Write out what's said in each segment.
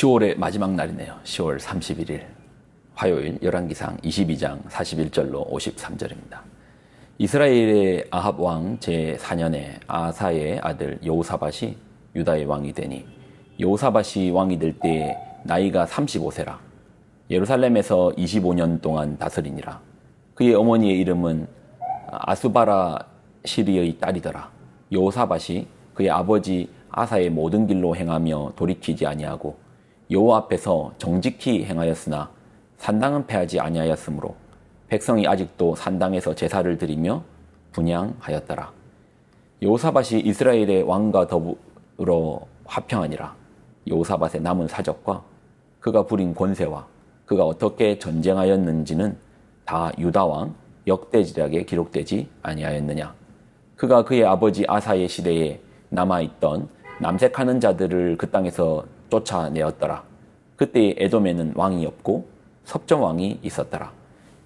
10월의 마지막 날이네요. 10월 31일 화요일 열왕기상 22장 41절로 53절입니다. 이스라엘의 아합 왕 제4년에 아사의 아들 여호사밧이 유다의 왕이 되니 여호사밧이 왕이 될 때에 나이가 35세라 예루살렘에서 25년 동안 다스리니라. 그의 어머니의 이름은 아수바라 시리의 딸이더라. 여호사밧이 그의 아버지 아사의 모든 길로 행하며 돌이키지 아니하고 여호와 앞에서 정직히 행하였으나 산당은 패하지 아니하였으므로 백성이 아직도 산당에서 제사를 드리며 분향하였더라. 여호사밧이 이스라엘의 왕과 더불어 화평하니라. 여호사밧의 남은 사적과 그가 부린 권세와 그가 어떻게 전쟁하였는지는 다 유다 왕 역대지략에 기록되지 아니하였느냐. 그가 그의 아버지 아사의 시대에 남아있던 남색하는 자들을 그 땅에서 쫓아내었더라. 그때 에돔에는 왕이 없고 석정 왕이 있었더라.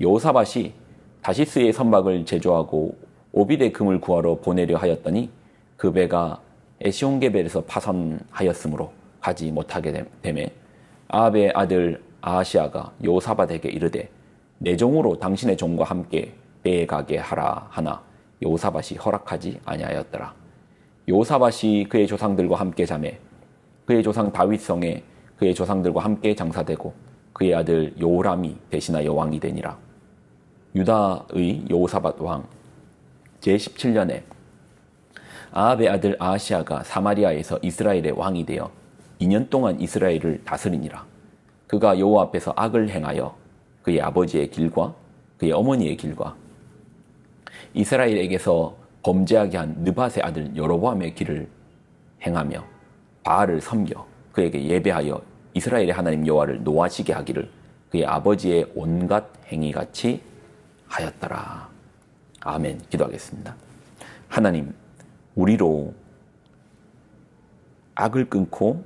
여호사밧이 다시스의 선박을 제조하고 오빌의 금을 구하러 보내려 하였더니 그 배가 에시온게벨에서 파선하였으므로 가지 못하게 되매 아합의 아들 아하시아가 여호사밧에게 이르되 내 종으로 당신의 종과 함께 배에 가게 하라 하나 여호사밧이 허락하지 아니하였더라. 여호사밧이 그의 조상들과 함께 자매 그의 조상 다윗성에 그의 조상들과 함께 장사되고 그의 아들 요람이 대신하여 왕이 되니라. 유다의 여호사밧 왕 제17년에 아합의 아들 아하시아가 사마리아에서 이스라엘의 왕이 되어 2년 동안 이스라엘을 다스리니라. 그가 여호와 앞에서 악을 행하여 그의 아버지의 길과 그의 어머니의 길과 이스라엘에게서 범죄하게 한 느밧의 아들 여로보암의 길을 행하며 바알을 섬겨 그에게 예배하여 이스라엘의 하나님 여호와를 노하시게 하기를 그의 아버지의 온갖 행위같이 하였더라. 아멘. 기도하겠습니다. 하나님, 우리로 악을 끊고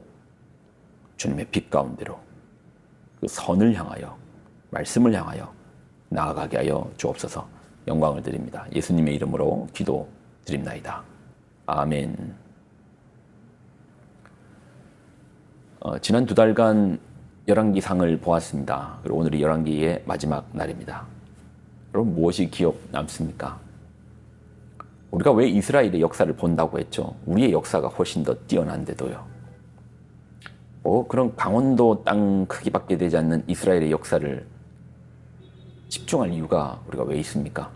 주님의 빛 가운데로 그 선을 향하여 말씀을 향하여 나아가게 하여 주옵소서. 영광을 드립니다. 예수님의 이름으로 기도드립나이다. 아멘. 지난 2달간 열왕기상을 보았습니다. 그리고 오늘이 열왕기의 마지막 날입니다. 여러분, 무엇이 기억 남습니까? 우리가 왜 이스라엘의 역사를 본다고 했죠? 우리의 역사가 훨씬 더 뛰어난데도요. 그런 강원도 땅 크기밖에 되지 않는 이스라엘의 역사를 집중할 이유가 우리가 왜 있습니까?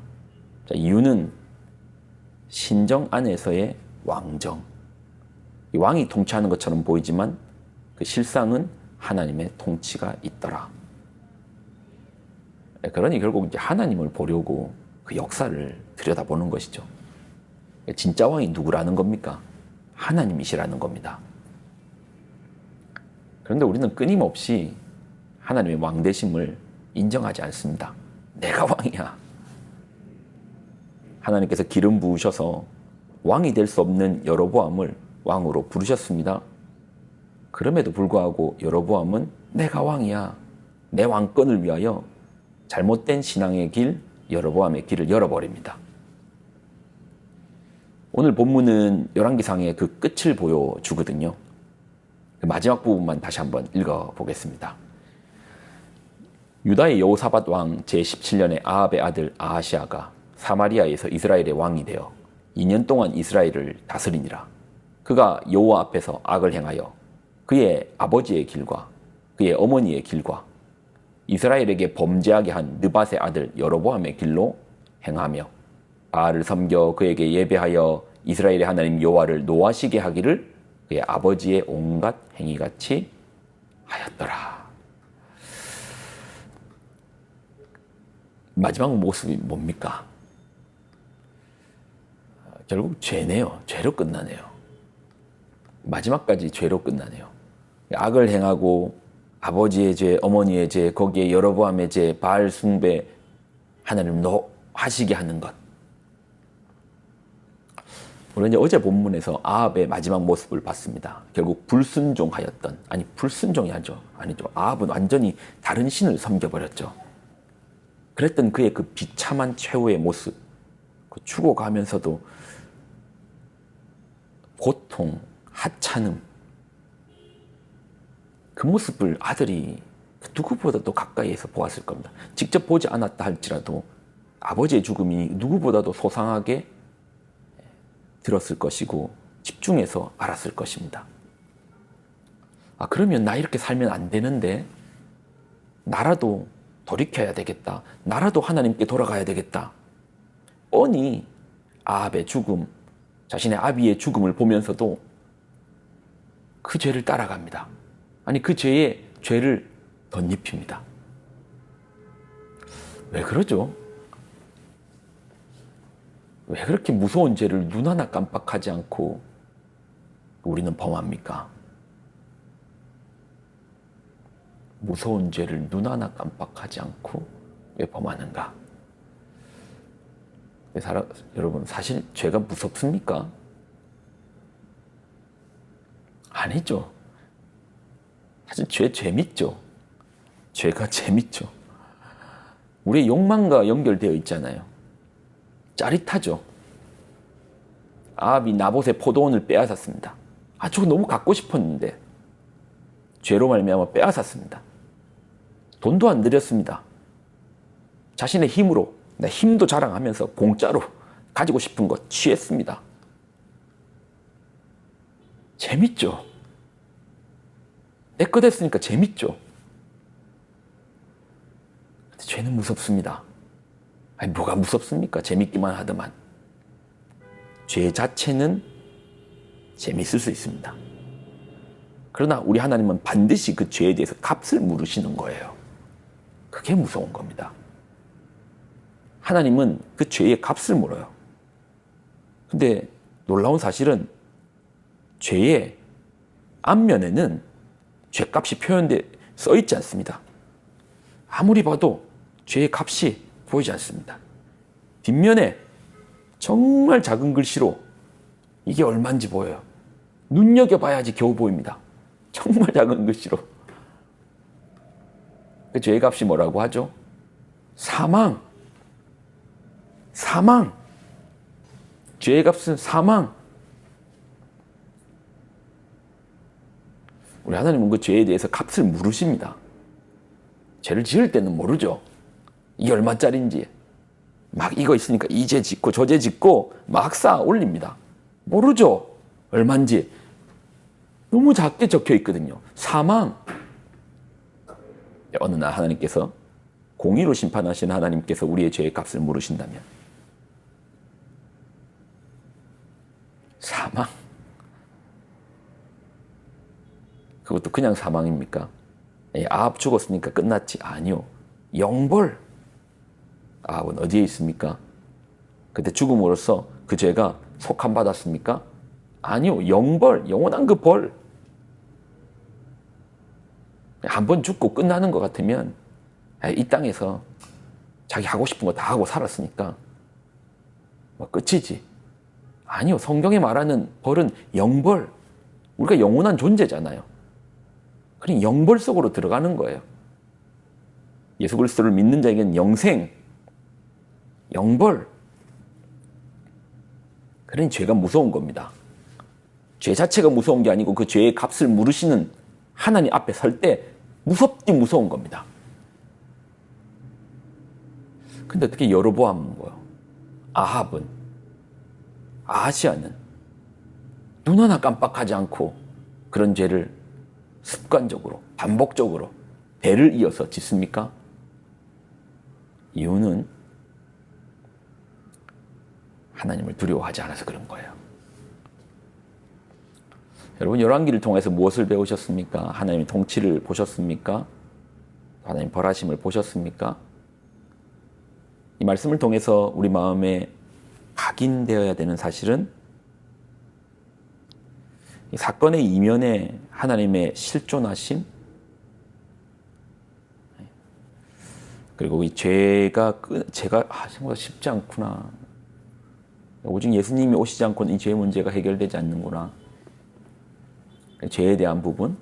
자, 이유는 신정 안에서의 왕정. 이 왕이 통치하는 것처럼 보이지만 그 실상은 하나님의 통치가 있더라. 그러니 결국 이제 하나님을 보려고 그 역사를 들여다보는 것이죠. 진짜 왕이 누구라는 겁니까? 하나님이시라는 겁니다. 그런데 우리는 끊임없이 하나님의 왕되심을 인정하지 않습니다. 내가 왕이야. 하나님께서 기름 부으셔서 왕이 될 수 없는 여로보암을 왕으로 부르셨습니다. 그럼에도 불구하고 여로보암은 내가 왕이야. 내 왕권을 위하여 잘못된 신앙의 길, 여로보암의 길을 열어버립니다. 오늘 본문은 열왕기상의 그 끝을 보여주거든요. 그 마지막 부분만 다시 한번 읽어보겠습니다. 유다의 여호사밧 왕 제17년에 아합의 아들 아하시아가 사마리아에서 이스라엘의 왕이 되어 2년 동안 이스라엘을 다스리니라. 그가 여호와 앞에서 악을 행하여 그의 아버지의 길과 그의 어머니의 길과 이스라엘에게 범죄하게 한 느밧의 아들 여로보암의 길로 행하며 바알을 섬겨 그에게 예배하여 이스라엘의 하나님 여호와를 노하시게 하기를 그의 아버지의 온갖 행위같이 하였더라. 마지막 모습이 뭡니까? 결국 죄네요. 죄로 끝나네요. 마지막까지 죄로 끝나네요. 악을 행하고 아버지의 죄, 어머니의 죄, 거기에 여로보암의 죄, 바알 숭배, 하나님을 노하시게 하는 것. 우리는 이제 어제 본문에서 아합의 마지막 모습을 봤습니다. 결국 불순종하였던, 아니 불순종이 아니죠. 아합은 완전히 다른 신을 섬겨버렸죠. 그랬던 그의 그 비참한 최후의 모습, 죽어가면서도 고통, 하찮음, 그 모습을 아들이 누구보다도 가까이에서 보았을 겁니다. 직접 보지 않았다 할지라도 아버지의 죽음이 누구보다도 소상하게 들었을 것이고 집중해서 알았을 것입니다. 그러면 나 이렇게 살면 안 되는데 나라도 돌이켜야 되겠다. 나라도 하나님께 돌아가야 되겠다. 뻔히 아합의 죽음, 자신의 아비의 죽음을 보면서도 그 죄를 따라갑니다. 아니 그 죄에 죄를 덧입힙니다. 왜 그러죠? 왜 그렇게 무서운 죄를 눈 하나 깜빡하지 않고 우리는 범합니까? 무서운 죄를 눈 하나 깜빡하지 않고 왜 범하는가? 여러분, 사실 죄가 무섭습니까? 아니죠. 사실 죄 재밌죠. 죄가 재밌죠. 우리의 욕망과 연결되어 있잖아요. 짜릿하죠. 아합이 나봇의 포도원을 빼앗았습니다. 저거 너무 갖고 싶었는데 죄로 말미암아 빼앗았습니다. 돈도 안 들였습니다. 자신의 힘으로, 힘도 자랑하면서 공짜로 가지고 싶은 거 취했습니다. 재밌죠. 내 거 됐으니까 재밌죠. 근데 죄는 무섭습니다. 뭐가 무섭습니까? 재밌기만 하더만. 죄 자체는 재밌을 수 있습니다. 그러나 우리 하나님은 반드시 그 죄에 대해서 값을 물으시는 거예요. 그게 무서운 겁니다. 하나님은 그 죄의 값을 물어요. 근데 놀라운 사실은 죄의 앞면에는 죄값이 써 있지 않습니다. 아무리 봐도 죄의 값이 보이지 않습니다. 뒷면에 정말 작은 글씨로 이게 얼마인지 보여요. 눈여겨봐야지 겨우 보입니다. 정말 작은 글씨로. 그 죄의 값이 뭐라고 하죠? 사망. 사망. 죄의 값은 사망. 우리 하나님은 그 죄에 대해서 값을 물으십니다. 죄를 지을 때는 모르죠. 이게 얼마짜리인지. 막 이거 있으니까 이 죄 짓고 저 죄 짓고 막 쌓아 올립니다. 모르죠. 얼마인지. 너무 작게 적혀 있거든요. 사망. 어느 날 하나님께서 공의로 심판하시는 하나님께서 우리의 죄의 값을 물으신다면 사망. 그것도 그냥 사망입니까? 아합 죽었으니까 끝났지? 아니요. 영벌. 아합은 어디에 있습니까? 그때 죽음으로써 그 죄가 속함받았습니까? 아니요. 영벌. 영원한 그 벌. 한 번 죽고 끝나는 것 같으면 이 땅에서 자기 하고 싶은 거 다 하고 살았으니까 끝이지. 아니요. 성경이 말하는 벌은 영벌. 우리가 영원한 존재잖아요. 그러니 영벌 속으로 들어가는 거예요. 예수 그리스도를 믿는 자에게는 영생, 영벌. 그러니 죄가 무서운 겁니다. 죄 자체가 무서운 게 아니고 그 죄의 값을 물으시는 하나님 앞에 설 때 무섭디 무서운 겁니다. 근데 어떻게 여로보암은 뭐요? 아합은, 아하시아는 눈 하나 깜빡하지 않고 그런 죄를 습관적으로, 반복적으로 대를 이어서 짓습니까? 이유는 하나님을 두려워하지 않아서 그런 거예요. 여러분, 열왕기를 통해서 무엇을 배우셨습니까? 하나님의 통치를 보셨습니까? 하나님 벌하심을 보셨습니까? 이 말씀을 통해서 우리 마음에 각인되어야 되는 사실은 이 사건의 이면에 하나님의 실존하심, 그리고 이 죄가 생각보다 쉽지 않구나. 오직 예수님이 오시지 않고는 이 죄의 문제가 해결되지 않는구나. 죄에 대한 부분,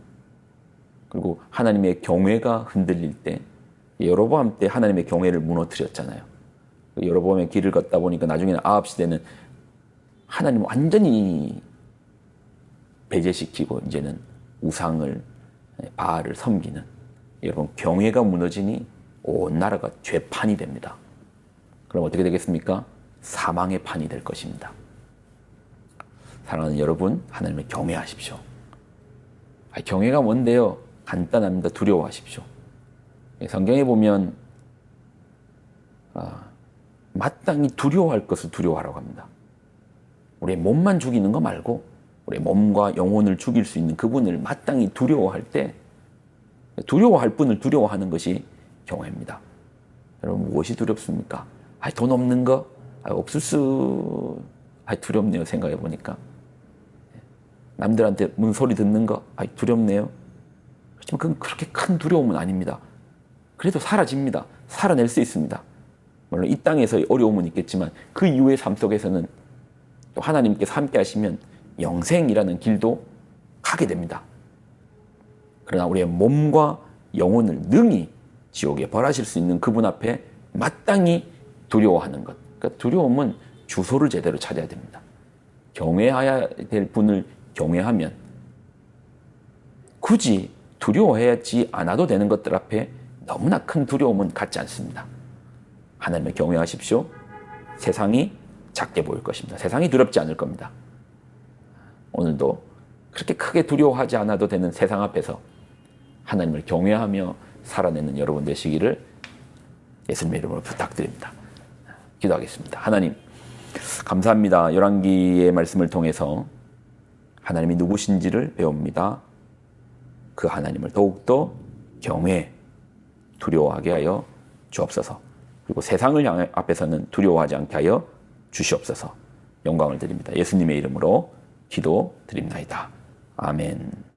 그리고 하나님의 경외가 흔들릴 때, 여로보암 때 하나님의 경외를 무너뜨렸잖아요. 여로보암의 길을 걷다 보니까 나중에는 아합 시대는 하나님을 완전히 배제시키고 이제는 우상을 바알을 섬기는, 여러분 경외가 무너지니 온 나라가 죄판이 됩니다. 그럼 어떻게 되겠습니까? 사망의 판이 될 것입니다. 사랑하는 여러분, 하나님을 경외하십시오. 경외가 뭔데요? 간단합니다. 두려워하십시오. 성경에 보면 마땅히 두려워할 것을 두려워하라고 합니다. 우리의 몸만 죽이는 거 말고 우리의 몸과 영혼을 죽일 수 있는 그분을 마땅히 두려워할 때, 두려워할 분을 두려워하는 것이 경외입니다. 여러분, 무엇이 두렵습니까? 돈 없는 거? 없을 수... 두렵네요. 생각해 보니까. 남들한테 문 소리 듣는 거? 두렵네요. 그렇지만 그건 그렇게 큰 두려움은 아닙니다. 그래도 사라집니다. 살아낼 수 있습니다. 물론 이 땅에서의 어려움은 있겠지만 그 이후의 삶 속에서는 또 하나님께서 함께 하시면 영생이라는 길도 가게 됩니다. 그러나 우리의 몸과 영혼을 능히 지옥에 벌하실 수 있는 그분 앞에 마땅히 두려워하는 것. 그러니까 두려움은 주소를 제대로 찾아야 됩니다. 경외해야 될 분을 경외하면 굳이 두려워하지 않아도 되는 것들 앞에 너무나 큰 두려움은 갖지 않습니다. 하나님을 경외하십시오. 세상이 작게 보일 것입니다. 세상이 두렵지 않을 겁니다. 오늘도 그렇게 크게 두려워하지 않아도 되는 세상 앞에서 하나님을 경외하며 살아내는 여러분 되시기를 예수님의 이름으로 부탁드립니다. 기도하겠습니다. 하나님, 감사합니다. 열왕기의 말씀을 통해서 하나님이 누구신지를 배웁니다. 그 하나님을 더욱더 경외, 두려워하게 하여 주옵소서. 그리고 세상을 앞에서는 두려워하지 않게 하여 주시옵소서. 영광을 드립니다. 예수님의 이름으로 기도드립니다. 아멘.